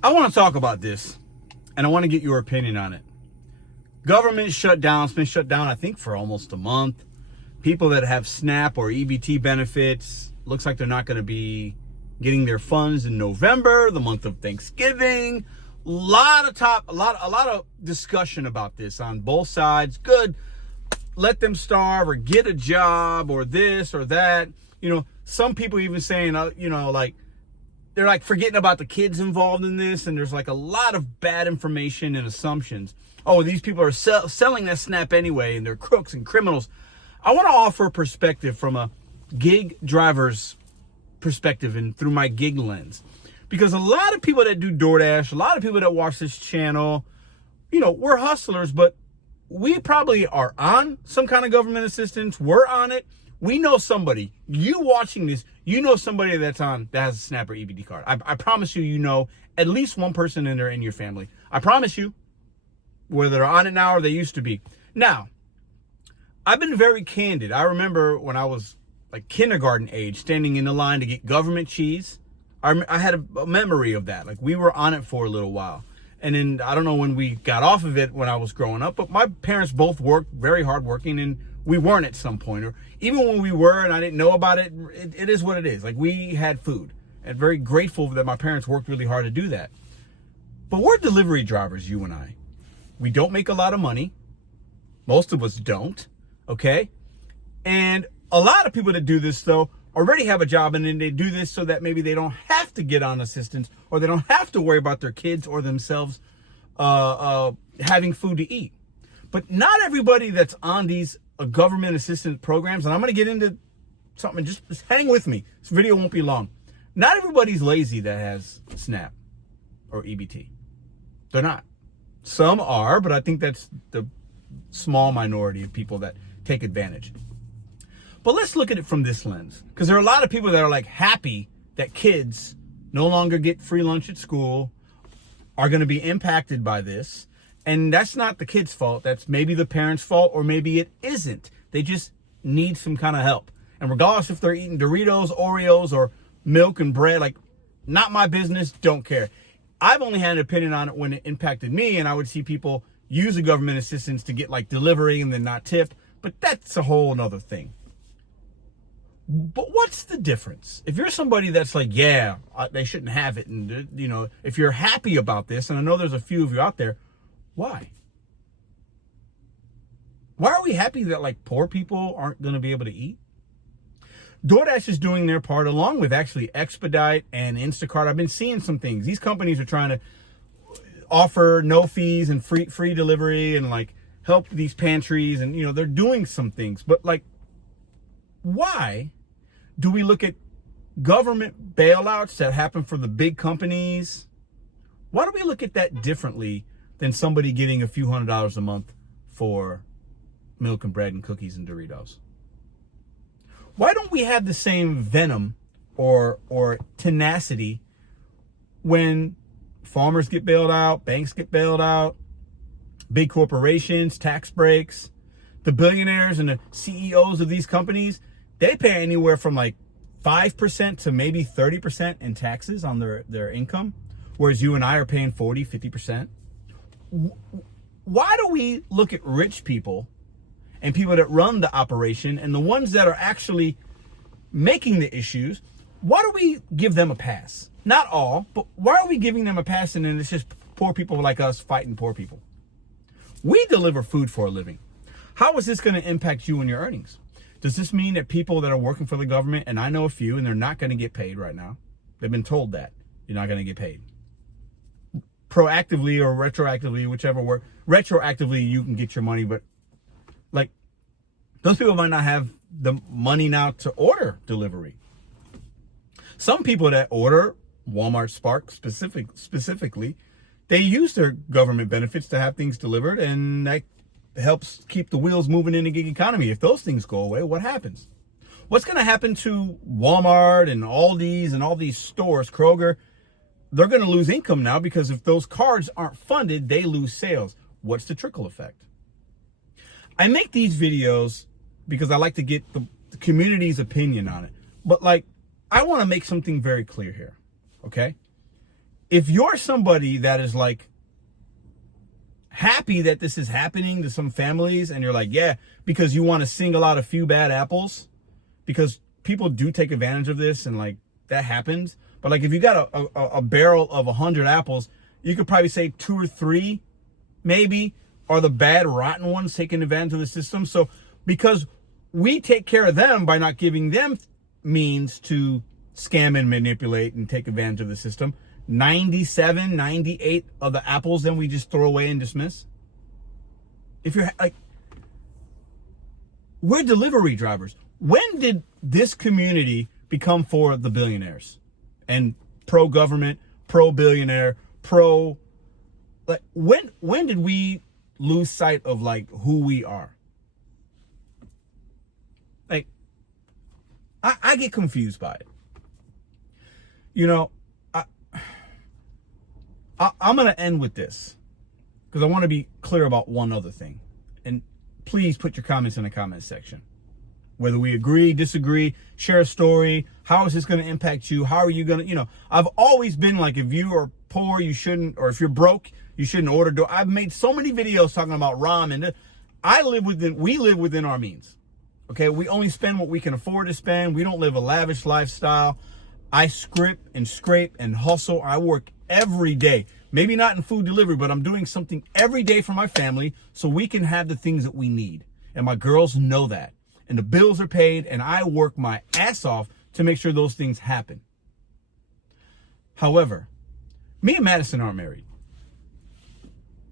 I want to talk about this, and I want to get your opinion on it. Government shutdown. It's been shut down, I think, for almost a month. People that have SNAP or EBT benefits, looks like they're not going to be getting their funds in November, the month of Thanksgiving. A lot of discussion about this on both sides. Good, let them starve or get a job or this or that. You know, some people even saying, like, they're like forgetting about the kids involved in this, and there's like a lot of bad information and assumptions. Oh, these people are selling that SNAP anyway, and they're crooks and criminals. I want to offer a perspective from a gig driver's perspective and through my gig lens. Because a lot of people that do DoorDash, a lot of people that watch this channel, you know, we're hustlers, but we probably are on some kind of government assistance. We're on it. We know somebody. You watching this, you know somebody that's on that has a SNAP or EBT card. I promise you, you know at least one person in there in your family. I promise you, whether they're on it now or they used to be. Now, I've been very candid. I remember when I was like kindergarten age, standing in the line to get government cheese. I had a memory of that. Like, we were on it for a little while. And then I don't know when we got off of it when I was growing up, but my parents both worked very hard working, and we weren't at some point. Or even when we were and I didn't know about it, it is what it is. Like, we had food, and very grateful that my parents worked really hard to do that. But we're delivery drivers, you and I. We don't make a lot of money. Most of us don't, okay? And a lot of people that do this, though, already have a job, and then they do this so that maybe they don't have to get on assistance, or they don't have to worry about their kids or themselves having food to eat. But not everybody that's on these government assistance programs, and I'm going to get into something, just hang with me. This video won't be long. Not everybody's lazy that has SNAP or EBT. They're not. Some are, but I think that's the small minority of people that take advantage. But let's look at it from this lens, because there are a lot of people that are like happy that kids no longer get free lunch at school, are going to be impacted by this. And that's not the kids' fault. That's maybe the parents' fault, or maybe it isn't. They just need some kind of help. And regardless if they're eating Doritos, Oreos, or milk and bread, like, not my business, don't care. I've only had an opinion on it when it impacted me, and I would see people use the government assistance to get like delivery and then not tip. But that's a whole nother thing. But what's the difference? If you're somebody that's like, yeah, they shouldn't have it, and, you know, if you're happy about this, and I know there's a few of you out there, why? Why are we happy that, like, poor people aren't going to be able to eat? DoorDash is doing their part, along with actually Expedite and Instacart. I've been seeing some things. These companies are trying to offer no fees and free delivery and, like, help these pantries, and, you know, they're doing some things. But, like, why do we look at government bailouts that happen for the big companies? Why do we look at that differently than somebody getting a few $100s a month for milk and bread and cookies and Doritos? Why don't we have the same venom or tenacity when farmers get bailed out, banks get bailed out, big corporations, tax breaks, the billionaires and the CEOs of these companies? They pay anywhere from like 5% to maybe 30% in taxes on their income, whereas you and I are paying 40, 50%. Why do we look at rich people and people that run the operation and the ones that are actually making the issues, why do we give them a pass? Not all, but why are we giving them a pass, and then it's just poor people like us fighting poor people? We deliver food for a living. How is this going to impact you and your earnings? Does this mean that people that are working for the government, and I know a few, and they're not going to get paid right now, they've been told that you're not going to get paid? Proactively or retroactively, whichever word. Retroactively, you can get your money, but like, those people might not have the money now to order delivery. Some people that order Walmart Spark specifically, they use their government benefits to have things delivered, and that helps keep the wheels moving in the gig economy. If those things go away, what happens? What's going to happen to Walmart and Aldi's and all these stores, Kroger? They're going to lose income now, because if those cards aren't funded, they lose sales. What's the trickle effect? I make these videos because I like to get the community's opinion on it. But, like, I want to make something very clear here, okay? if you're somebody that is like happy that this is happening to some families, and you're like, yeah, because you want to single out a few bad apples, because people do take advantage of this, and like that happens. But like if you got a barrel of 100 apples, you could probably say 2 or 3 maybe are the bad, rotten ones taking advantage of the system. So because we take care of them by not giving them means to scam and manipulate and take advantage of the system, 97, 98 of the apples then we just throw away and dismiss. If you're like, we're delivery drivers. When did this community become for the billionaires and pro-government, pro-billionaire, like when did we lose sight of like who we are? Like, I get confused by it. You know, I'm going to end with this because I want to be clear about one other thing. And please put your comments in the comment section. Whether we agree, disagree, share a story. How is this going to impact you? How are you going to, I've always been like, if you are poor, you shouldn't, or if you're broke, you shouldn't order door. I've made so many videos talking about ramen. We live within our means. Okay. We only spend what we can afford to spend. We don't live a lavish lifestyle. I script and scrape and hustle. I work every day. Maybe not in food delivery, but I'm doing something every day for my family so we can have the things that we need. And my girls know that. And the bills are paid, and I work my ass off to make sure those things happen. However, me and Madison aren't married.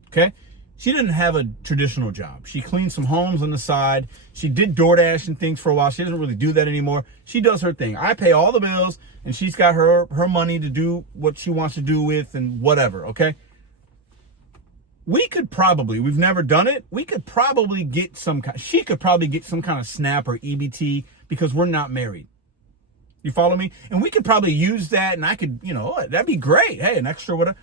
Okay? She didn't have a traditional job. She cleaned some homes on the side. She did DoorDash and things for a while. She doesn't really do that anymore. She does her thing. I pay all the bills, and she's got her money to do what she wants to do with and whatever, okay? We've never done it. We could probably get she could probably get some kind of SNAP or EBT because we're not married. You follow me? And we could probably use that, and I could, that'd be great. Hey, an extra whatever.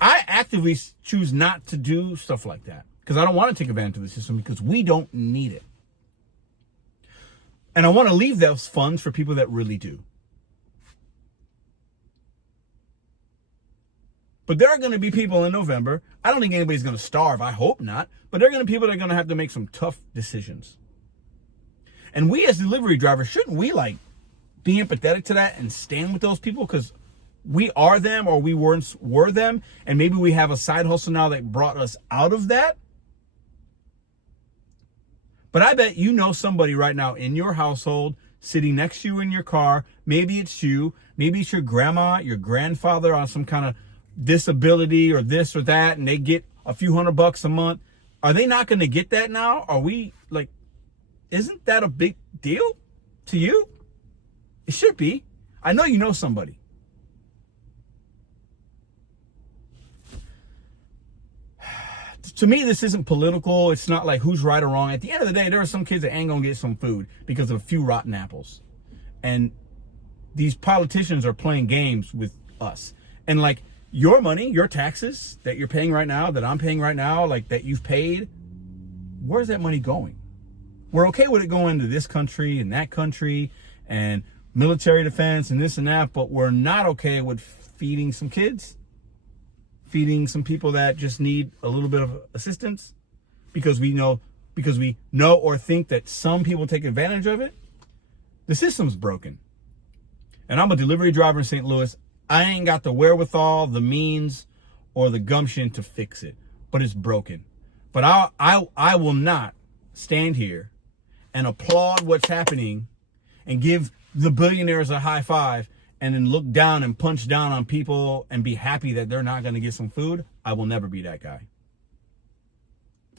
I actively choose not to do stuff like that because I don't want to take advantage of the system because we don't need it. And I want to leave those funds for people that really do. But there are going to be people in November. I don't think anybody's going to starve. I hope not. But there are going to be people that are going to have to make some tough decisions. And we as delivery drivers, shouldn't we like be empathetic to that and stand with those people? Because we are them, or we once were them. And maybe we have a side hustle now that brought us out of that. But I bet you know somebody right now in your household sitting next to you in your car. Maybe it's you. Maybe it's your grandma, your grandfather on some kind of disability or this or that, and they get a few $100 a month. Are they not going to get that now? Are we like, isn't that a big deal to you? It should be. I know you know somebody. To me, this isn't political. It's not like who's right or wrong. At the end of the day, there are some kids that ain't going to get some food because of a few rotten apples. And these politicians are playing games with us. And like, your money, your taxes that you're paying right now, that I'm paying right now, like that you've paid, where's that money going? We're okay with it going to this country and that country and military defense and this and that, but we're not okay with feeding some kids, feeding some people that just need a little bit of assistance because we know or think that some people take advantage of it. The system's broken. And I'm a delivery driver in St. Louis. I ain't got the wherewithal, the means, or the gumption to fix it, but it's broken. But I will not stand here and applaud what's happening and give the billionaires a high five and then look down and punch down on people and be happy that they're not going to get some food. I will never be that guy.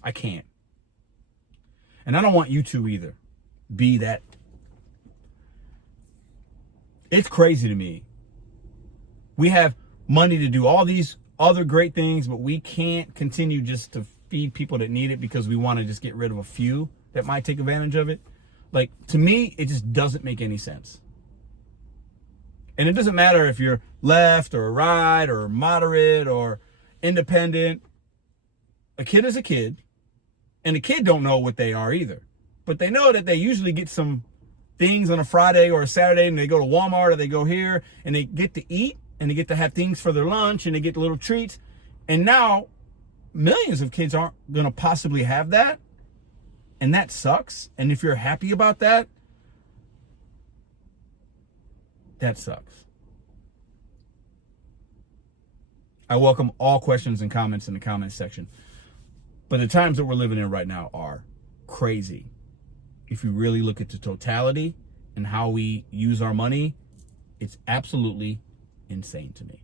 I can't. And I don't want you to either be that. It's crazy to me. We have money to do all these other great things, but we can't continue just to feed people that need it because we want to just get rid of a few that might take advantage of it. Like, to me, it just doesn't make any sense. And it doesn't matter if you're left or right or moderate or independent. A kid is a kid, and a kid don't know what they are either. But they know that they usually get some things on a Friday or a Saturday, and they go to Walmart or they go here and they get to eat. and they get to have things for their lunch, and they get little treats. And now millions of kids aren't going to possibly have that. And that sucks. And if you're happy about that, that sucks. I welcome all questions and comments in the comments section. But the times that we're living in right now are crazy. If you really look at the totality and how we use our money, it's absolutely insane to me.